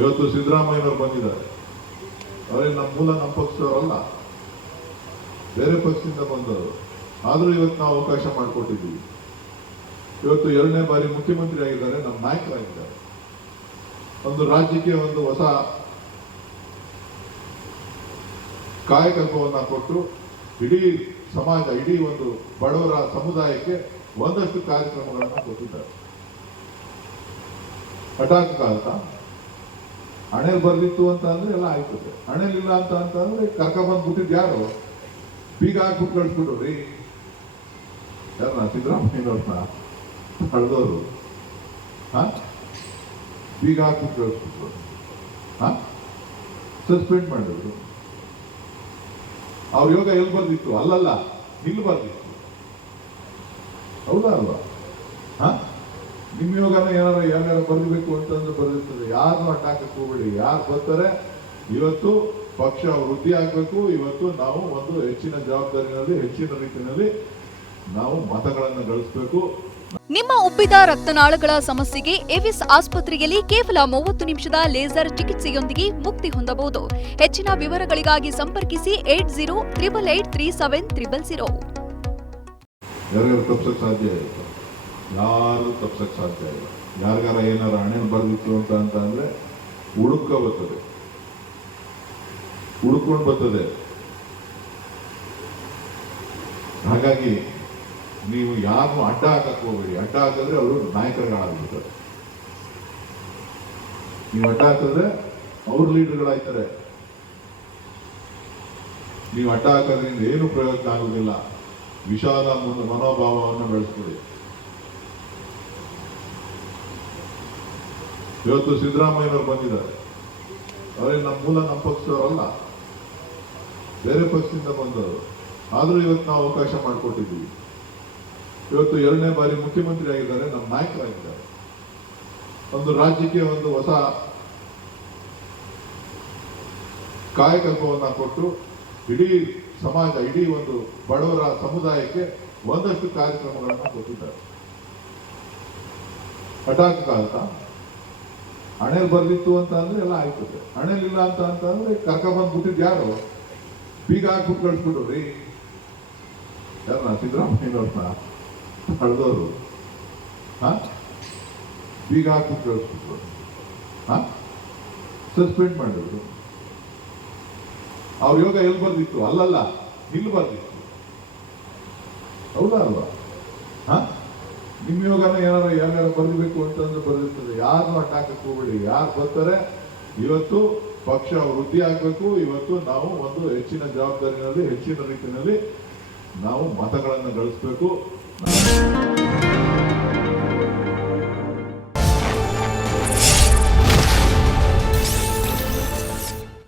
ಇವತ್ತು ಸಿದ್ದರಾಮಯ್ಯನವರು ಬಂದಿದ್ದಾರೆ. ಅವರೇ ನಮ್ಮ ಮೂಲ ನಮ್ಮ ಪಕ್ಷದವರಲ್ಲ. ಬೇರೆ ಪಕ್ಷದಿಂದ ಬಂದವರು. ಆದರೂ ಇವತ್ತು ನಾವು ಅವಕಾಶ ಮಾಡಿಕೊಟ್ಟಿದ್ದೀವಿ. ಇವತ್ತು ಎರಡನೇ ಬಾರಿ ಮುಖ್ಯಮಂತ್ರಿ ಆಗಿದ್ದಾರೆ, ನಮ್ಮ ನಾಯಕರಾಗಿದ್ದಾರೆ. ಒಂದು ರಾಜ್ಯಕ್ಕೆ ಒಂದು ಹೊಸ ಕಾಯಕಲ್ಪವನ್ನು ಕೊಟ್ಟು ಇಡೀ ಸಮಾಜ, ಇಡೀ ಒಂದು ಬಡವರ ಸಮುದಾಯಕ್ಕೆ ಒಂದಷ್ಟು ಕಾರ್ಯಕ್ರಮಗಳನ್ನು ಕೊಟ್ಟಿದ್ದಾರೆ. ಹಠಾತ್ ಕಾಲತ ಹಣೆಲ್ ಬರ್ದಿತ್ತು ಅಂತ ಅಂದ್ರೆ ಎಲ್ಲ ಆಯ್ತದೆ ಇಲ್ಲ ಅಂತ ಕರ್ಕ ಬಿಟ್ಟಿದ್ ಯಾರು? ಬೀಗ ಹಾಕ್ಬಿಟ್ಟು ಕಳ್ಸ್ಬಿಟ್ಟು ರೀ. ಯಾರನ್ನ ಸಿದ್ದರಾಮಯ್ಯನವ್ರನ್ನ ಕಳೆದವರು ಹಾ? ಬೀಗ ಹಾಕ್ಬಿಟ್ಟು ಕಳಿಸ್ಬಿಟ್ರು. ಸಸ್ಪೆಂಡ್ ಮಾಡಿದ್ರು. ಅವ್ರ ಯೋಗ ಎಲ್ಲಿ ಬಂದಿತ್ತು ಅಲ್ಲಲ್ಲ ಇಲ್ಲಿ ಬರ್ದಿತ್ತು. ಹೌದಾ ಅಲ್ವಾ? ಹಾ? ನಿಮ್ಮ ಯೋಗನ ಏನಾರ ಯಾರ್ಯಾರ ಬರಬೇಕು ಅಂತಂದ್ರೆ ಬರ್ದಿರ್ತದೆ ಯಾರನ್ನು ಅಟ್ಯಾಕ್ ಹೋಗ್ಬೇಡಿ ಯಾರು ಬರ್ತಾರೆ ಇವತ್ತು ಪಕ್ಷ ವೃದ್ಧಿ ಆಗಬೇಕು. ಇವತ್ತು ನಾವು ಒಂದು ಹೆಚ್ಚಿನ ಜವಾಬ್ದಾರಿನಲ್ಲಿ ಹೆಚ್ಚಿನ ರೀತಿಯಲ್ಲಿ ನಾವು ಮತಗಳನ್ನು ಗಳಿಸ್ಬೇಕು. ನಿಮ್ಮ ಉಬ್ಬಿದ ರಕ್ತನಾಳಗಳ ಸಮಸ್ಯೆಗೆ ಎವಿಸ್ ಆಸ್ಪತ್ರೆಯಲ್ಲಿ ಕೇವಲ ಮೂವತ್ತು ನಿಮಿಷದ ಲೇಸರ್ ಚಿಕಿತ್ಸೆಯೊಂದಿಗೆ ಮುಕ್ತಿ ಹೊಂದಬಹುದು. ಹೆಚ್ಚಿನ ವಿವರಗಳಿಗಾಗಿ ಸಂಪರ್ಕಿಸಿ eight zero triple eight three seven triple zero. ಸಾಧ್ಯ ಯಾರು ತಪ್ಸಕ್ಕೆ ಸಾಧ್ಯ ಇಲ್ಲ. ಯಾರಿಗಾರ ಏನಾರ ಹಣೆ ಬರ್ದಿತ್ತು ಅಂತ ಅಂತ ಅಂದ್ರೆ ಹುಡುಕ ಬರ್ತದೆ. ಹುಡುಕೊಂಡು ಬರ್ತದೆ. ಹಾಗಾಗಿ ನೀವು ಯಾರು ಅಡ್ಡ ಹಾಕಕ್ ಹೋಗ್ಬೇಡಿ. ಅಡ್ಡ ಹಾಕಿದ್ರೆ ಅವರು ನಾಯಕರುಗಳಾಗ್ಬಿಡ್ತಾರೆ. ನೀವು ಅಡ್ಡ ಹಾಕಿದ್ರೆ ಅವ್ರ ಲೀಡರ್ಗಳಾಯ್ತಾರೆ ನೀವು ಅಡ್ಡ ಹಾಕೋದ್ರಿಂದ ಏನು ಪ್ರಯೋಜನ ಆಗೋದಿಲ್ಲ. ವಿಶಾಲ ಮನ- ಮನೋಭಾವವನ್ನು ಬೆಳೆಸ್ಕೊಳ್ಳಿ ಇವತ್ತು ಸಿದ್ದರಾಮಯ್ಯನವರು ಬಂದಿದ್ದಾರೆ. ಅವರೇ ನಮ್ಮ ಮೂಲ ನಮ್ಮ ಪಕ್ಷದವರಲ್ಲ. ಬೇರೆ ಪಕ್ಷದಿಂದ ಬಂದವರು. ಆದರೂ ಇವತ್ತು ನಾವು ಅವಕಾಶ ಮಾಡಿಕೊಟ್ಟಿದ್ದೀವಿ. ಇವತ್ತು ಎರಡನೇ ಬಾರಿ ಮುಖ್ಯಮಂತ್ರಿ ಆಗಿದ್ದಾರೆ, ನಮ್ಮ ನಾಯಕರಾಗಿದ್ದಾರೆ. ಒಂದು ರಾಜ್ಯಕ್ಕೆ ಒಂದು ಹೊಸ ಕಾಯಕಲ್ಪವನ್ನು ಕೊಟ್ಟು ಇಡೀ ಸಮಾಜ, ಇಡೀ ಒಂದು ಬಡವರ ಸಮುದಾಯಕ್ಕೆ ಒಂದಷ್ಟು ಕಾರ್ಯಕ್ರಮಗಳನ್ನು ಕೊಟ್ಟಿದ್ದಾರೆ. ಹಠಾತ್ ಕಾಲತ ಹಣೆಲ್ ಬರ್ದಿತ್ತು ಅಂತ ಅಂದ್ರೆ ಎಲ್ಲ ಆಯ್ತದೆ ಇಲ್ಲ ಅಂತ ಅಂತಂದ್ರೆ ಬಂದ್ಬಿಟ್ಟಿದ್ ಯಾರು? ಬೀಗ ಹಾಕ್ಬಿಟ್ಟು ಕಳ್ಸ್ಬಿಟ್ಟು ರೀ. ಯಾರನ್ನ ಸಿದ್ದರಾಮಯ್ಯನವ್ರನ್ನ ಹಾ? ಬೀಗ ಹಾಕ್ಬಿಟ್ಟು ಕಳಿಸ್ಬಿಟ್ರು. ಹಾ? ಸಸ್ಪೆಂಡ್ ಮಾಡಿದ್ರು. ಅವ್ರ ಯೋಗ ಎಲ್ಲಿ ಬರ್ದಿತ್ತು? ಅಲ್ಲಲ್ಲ ಇಲ್ಲಿ ಬರ್ದಿತ್ತು. ಹೌದಾ ಅಲ್ವಾ? ಹಾ? ನಿಮ್ಮ ಯೋಗನ ಏನಾರು ಯಾರು ಬರಬೇಕು ಅಂತಂದ್ರೆ ಬರ್ದಿರ್ತದೆ. ಯಾರನ್ನು ಅಟ್ಟಾಕಕ್ಕೆ ಹೋಗ್ಬೇಡಿ. ಯಾರು ಬರ್ತಾರೆ, ಇವತ್ತು ಪಕ್ಷ ವೃದ್ಧಿ ಆಗಬೇಕು. ಇವತ್ತು ನಾವು ಒಂದು ಹೆಚ್ಚಿನ ಜವಾಬ್ದಾರಿನಲ್ಲಿ, ಹೆಚ್ಚಿನ ರೀತಿಯಲ್ಲಿ ನಾವು ಮತಗಳನ್ನು ಗಳಿಸ್ಬೇಕು.